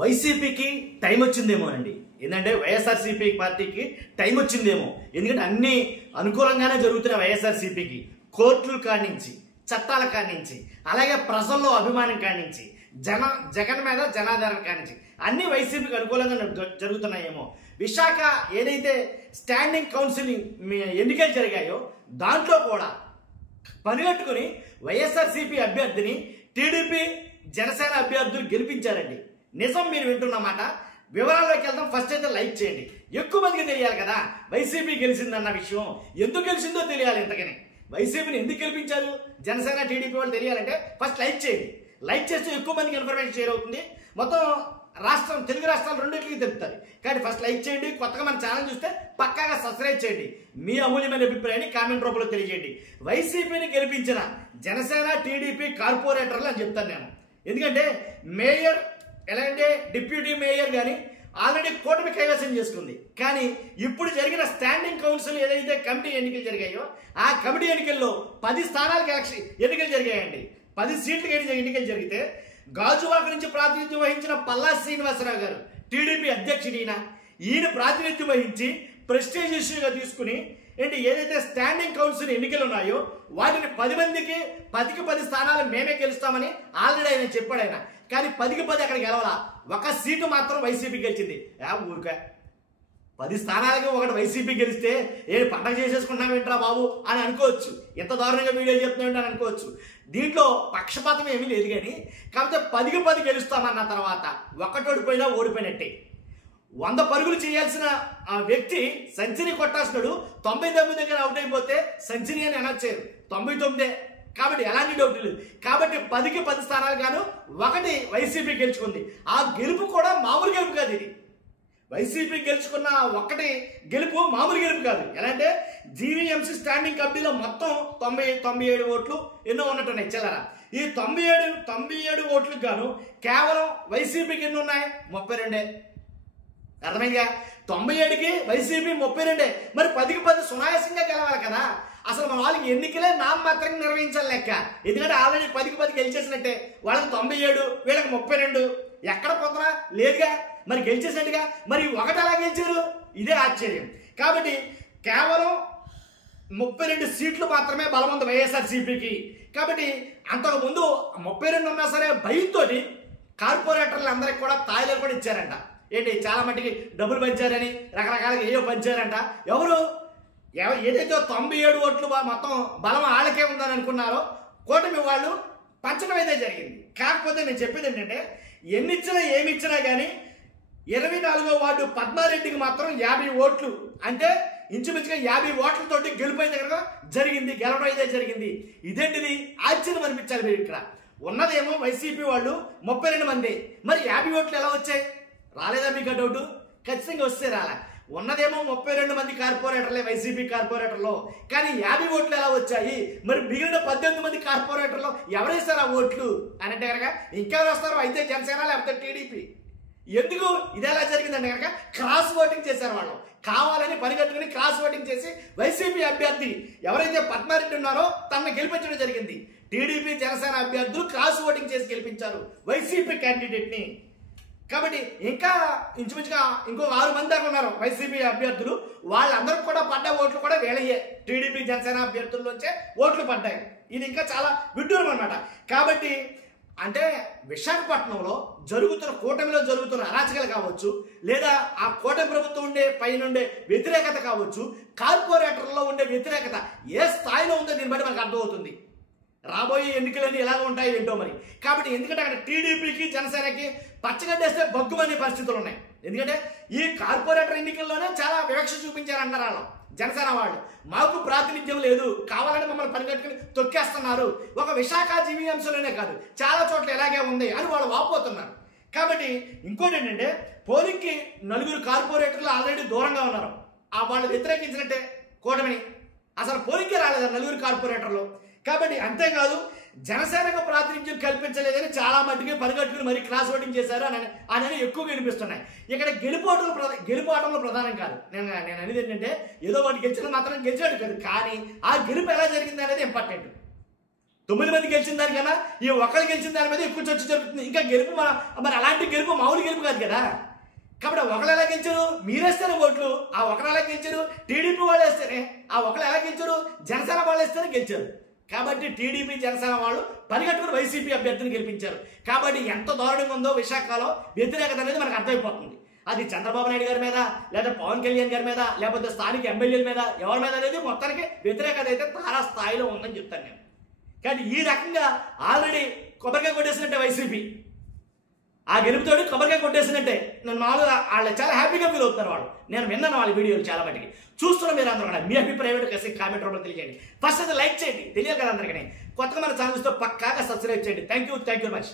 వైసీపీకి టైం వచ్చిందేమో అండి. ఏంటంటే వైఎస్ఆర్సీపీ పార్టీకి టైం వచ్చిందేమో. ఎందుకంటే అన్ని అనుకూలంగానే జరుగుతున్న వైఎస్ఆర్సీపీకి కోర్టుల కానించి, చట్టాల కానించి, అలాగే ప్రజల్లో అభిమానం కానించి, జగన్ మీద జనాధారణ కానించి అన్ని వైసీపీకి అనుకూలంగా జరుగుతున్నాయేమో. విశాఖ ఏదైతే స్టాండింగ్ కౌన్సిల్ ఎన్నికలు జరిగాయో దాంట్లో కూడా పనిగట్టుకుని వైఎస్ఆర్సీపీ అభ్యర్థిని టీడీపీ జనసేన అభ్యర్థులు గెలిపించారండి. నిజం మీరు వింటున్నమాట. వివరాల్లోకి వెళ్దాం. ఫస్ట్ అయితే లైక్ చేయండి. ఎక్కువ మందికి తెలియాలి కదా వైసీపీ గెలిచిందన్న విషయం. ఎందుకు గెలిచిందో తెలియాలి. ఇంతకని వైసీపీని ఎందుకు గెలిపించారు జనసేన టీడీపీ వాళ్ళు తెలియాలంటే ఫస్ట్ లైక్ చేయండి. లైక్ చేస్తే ఎక్కువ మందికి ఇన్ఫర్మేషన్ షేర్ అవుతుంది. మొత్తం రాష్ట్రం, తెలుగు రాష్ట్రాలు రెండింటికి తెలుపుతారు. కానీ ఫస్ట్ లైక్ చేయండి. కొత్తగా మన ఛానల్ చూస్తే పక్కాగా సబ్స్క్రైబ్ చేయండి. మీ అమూల్యమైన అభిప్రాయాన్ని కామెంట్ రూపంలో తెలియజేయండి. వైసీపీని గెలిపించిన జనసేన టీడీపీ కార్పొరేటర్లు అని చెప్తాను నేను. ఎందుకంటే మేయర్ ఎలాంటి డిప్యూటీ మేయర్ కానీ ఆల్రెడీ కూటమి కైవసం చేసుకుంది. కానీ ఇప్పుడు జరిగిన స్టాండింగ్ కౌన్సిల్ ఏదైతే కమిటీ ఎన్నికలు జరిగాయో ఆ కమిటీ ఎన్నికల్లో 10 స్థానాలకు ఎన్నికలు జరిగాయండి. 10 సీట్లకు ఎన్నికలు జరిగితే గాజువాక నుంచి ప్రాతినిధ్యం వహించిన పల్లా శ్రీనివాసరావు గారు టీడీపీ అధ్యక్షుడు. ఈయన ప్రాతినిధ్యం వహించి ప్రెస్టేజ్ ఇష్యూగా తీసుకుని ఏదైతే స్టాండింగ్ కౌన్సిల్ ఎన్నికలు ఉన్నాయో వాటిని 10 మందికి 10కి 10 స్థానాలు మేమే గెలుస్తామని ఆల్రెడీ ఆయన చెప్పాడు. ఆయన కానీ 10కి 10 అక్కడ గెలవాల. ఒక సీటు మాత్రం వైసీపీ గెలిచింది. ఊరికే 10 స్థానాలకి ఒకటి వైసీపీ గెలిస్తే పండగ చేసేసుకుంటున్నాం ఏంట్రా బాబు అని అనుకోవచ్చు. ఎంత దారుణంగా వీడియో చెప్తున్నాం అని అనుకోవచ్చు. దీంట్లో పక్షపాతం ఏమీ లేదు. కానీ కాకపోతే 10కి 10 గెలుస్తామన్న తర్వాత ఒకటి ఓడిపోయినట్టే. 100 పరుగులు చేయాల్సిన ఆ వ్యక్తి సెంచరీ కొట్టాల్సినాడు 99 దగ్గర అవుట్ అయిపోతే సెంచరీ అని అనొచ్చారు. 99 కాబట్టి ఎలాంటి డౌట్ లేదు. కాబట్టి 10కి 10 స్థానాలు గాను ఒకటి వైసీపీ గెలుచుకుంది. ఆ గెలుపు కూడా మామూలు గెలుపు కాదు. ఇది వైసీపీ గెలుచుకున్న ఒక్కటి గెలుపు మామూలు గెలుపు కాదు. ఎలా అంటే జీవీఎంసీ స్టాండింగ్ కమిటీలో మొత్తం 97 ఓట్లు ఎన్నో ఉన్నట్టున్నాయి చిల్లర. ఈ 97 ఓట్లకు గాను కేవలం వైసీపీకి ఎన్ని ఉన్నాయి? 32. అర్థమైందిగా? 97కి వైసీపీ 32. మరి 10కి 10 సునాయాసంగా గెలవాలి కదా. అసలు మన వాళ్ళకి ఎన్నికలే నామమాత్రంగా నిర్వహించాలి లెక్క. ఎందుకంటే ఆల్రెడీ 10కి 10 గెలిచేసినట్టే. వాళ్ళకి 97, వీళ్ళకి 32. ఎక్కడ పొందరా లేదుగా. మరి గెలిచేసినట్టుగా. మరి ఒకటి అలా గెలిచారు, ఇదే ఆశ్చర్యం. కాబట్టి కేవలం 32 సీట్లు మాత్రమే బలం ఉంది వైఎస్ఆర్సీపీకి. కాబట్టి అంతకుముందు 32 ఉన్నా సరే భయంతో కార్పొరేటర్లు అందరికి కూడా తాయిలు కూడా ఇచ్చారంట. చాలా మట్టికి డబ్బులు పంచారని రకరకాలుగా ఏవో పంచారంట. ఎవరు ఏదైతే 97 ఓట్లు మొత్తం బలం ఆళ్ళకే ఉందని అనుకున్నారో కూటమి వాళ్ళు పంచడం అయితే జరిగింది. కాకపోతే నేను చెప్పేది ఏంటంటే ఎన్నిచ్చినా ఏమిచ్చినా కానీ 24వ వార్డు పద్మారెడ్డికి మాత్రం 50 ఓట్లు, అంటే ఇంచుమించుగా 50 ఓట్లతోటి గెలుపైన దగ్గర జరిగింది. గెలవడం అయితే జరిగింది. ఇదేంటిది ఆశ్చర్యం అనిపించాలి. మీరు ఇక్కడ ఉన్నదేమో వైసీపీ వాళ్ళు 32 మంది. మరి 50 ఓట్లు ఎలా వచ్చాయి? రాలేదా మీకు డౌట్? ఖచ్చితంగా వస్తే రాలే. ఉన్నదేమో 32 మంది కార్పొరేటర్లే వైసీపీ కార్పొరేటర్లో. కానీ 50 ఓట్లు ఎలా వచ్చాయి? మరి మిగిలిన 18 మంది కార్పొరేటర్లో ఎవరేస్తారు ఆ ఓట్లు అని అంటే కనుక ఇంకెవరు వస్తారు? అయితే జనసేన లేకపోతే టీడీపీ. ఎందుకు ఇది ఎలా జరిగిందంటే కనుక క్రాస్ ఓటింగ్ చేశారు. వాళ్ళు కావాలని పనిగట్టుకుని క్రాస్ ఓటింగ్ చేసి వైసీపీ అభ్యర్థి ఎవరైతే పద్మారెడ్డి ఉన్నారో తనను గెలిపించడం జరిగింది. టీడీపీ జనసేన అభ్యర్థులు క్రాస్ ఓటింగ్ చేసి గెలిపించారు వైసీపీ క్యాండిడేట్ని. కాబట్టి ఇంకా ఇంచుమించుగా ఇంకో 6 మంది దాకా ఉన్నారు వైసీపీ అభ్యర్థులు. వాళ్ళందరూ కూడా పడ్డ ఓట్లు కూడా వేళయ్యే. టీడీపీ జనసేన అభ్యర్థుల్లోంచే ఓట్లు పడ్డాయి. ఇది ఇంకా చాలా విడ్డూరం అన్నమాట. కాబట్టి అంటే విశాఖపట్నంలో కూటమిలో జరుగుతున్న అరాచకాలు కావచ్చు, లేదా ఆ కూటమి ప్రభుత్వం పైనుండే వ్యతిరేకత కావచ్చు, కార్పొరేటర్లో ఉండే వ్యతిరేకత ఏ స్థాయిలో ఉందో దీన్ని బట్టి మనకు అర్థమవుతుంది. రాబోయే ఎన్నికలన్నీ ఎలాగ ఉంటాయి ఏంటో మరి. కాబట్టి ఎందుకంటే అక్కడ టీడీపీకి జనసేనకి పచ్చగడ్డేస్తే బగ్గుమనే పరిస్థితులు ఉన్నాయి. ఎందుకంటే ఈ కార్పొరేటర్ ఎన్నికల్లోనే చాలా వివక్ష చూపించారంటారు వాళ్ళు జనసేన వాళ్ళు. మాకు ప్రాతినిధ్యం లేదు, కావాలని మమ్మల్ని పనిగట్టుకుని తొక్కేస్తున్నారు. ఒక విశాఖ జీవీఎంసీలోనే కాదు చాలా చోట్ల ఎలాగే ఉంది అని వాళ్ళు వాపోతున్నారు. కాబట్టి ఇంకోటి ఏంటంటే పోలింగ్కి 4 కార్పొరేటర్లు ఆల్రెడీ దూరంగా ఉన్నారు. వాళ్ళు వ్యతిరేకించినట్టే కూటమిని. అసలు పోలింగ్కే రాలేదు 4 కార్పొరేటర్లు. కాబట్టి అంతేకాదు జనసేనకు ప్రాతినిధ్యం కల్పించలేదని చాలా మట్టుగా పరిగెట్టుకుని మరి క్రాస్ ఓటింగ్ చేశారు అని ఎక్కువగా వినిపిస్తున్నాయి. ఇక్కడ గెలుపోవడంలో ప్రధానం కాదు. నేను అనేది ఏంటంటే ఏదో వాటి గెలిచిన మాత్రం గెలిచాడు కాదు, కానీ ఆ గెలుపు ఎలా జరిగింది అనేది ఇంపార్టెంట్. 9 మంది గెలిచిన దానికన్నా ఈ ఒక్కరు గెలిచిన దాని మీద ఎక్కువ చర్చ జరుగుతుంది. ఇంకా గెలుపు మరి అలాంటి గెలుపు మామూలు గెలుపు కాదు కదా. కాబట్టి ఒకళ్ళు ఎలా గెలిచారు? మీరేస్తేనే ఓట్లు. ఆ ఒకరు ఎలా గెలిచారు? టీడీపీ వాళ్ళు వేస్తేనే. ఆ ఒకరు ఎలా గెలిచారు? జనసేన వాళ్ళు వేస్తేనే గెలిచారు. కాబట్టి టీడీపీ జనసేన వాళ్ళు పరిగెట్టుకుని వైసీపీ అభ్యర్థిని గెలిపించారు. కాబట్టి ఎంత దారుణంగా ఉందో విశాఖలో వ్యతిరేకత అనేది మనకు అర్థమైపోతుంది. అది చంద్రబాబు నాయుడు గారి మీద, లేదా పవన్ కళ్యాణ్ గారి మీద, లేకపోతే స్థానిక ఎమ్మెల్యేల మీద, ఎవరి మీద అనేది మొత్తానికి వ్యతిరేకత అయితే తారా స్థాయిలో ఉందని చెప్తాను నేను. కానీ ఈ రకంగా ఆల్రెడీ కొబ్బరికాయ కొట్టేసినట్టే వైసీపీ. ఆ గెలుపుతోటి కొబ్బరికాయ కొట్టేసినట్టే. నేను మామూలుగా వాళ్ళు చాలా హ్యాపీగా ఫీల్ అవుతున్నారు వాళ్ళు. నేను విన్నాను వాళ్ళ వీడియోలు చాలా మటుకి. చూస్తున్నా మీరు అందరూ కూడా. మీ అభిప్రాయం కలిసి కామెంట్ రూపంలో తెలియజేయండి. ఫస్ట్ అయితే లైక్ చేయండి, తెలియదు కదా అందరికీ. కొత్తగా మన ఛానల్స్తో పక్కాగా సబ్స్క్రైబ్ చేయండి. Thank you much.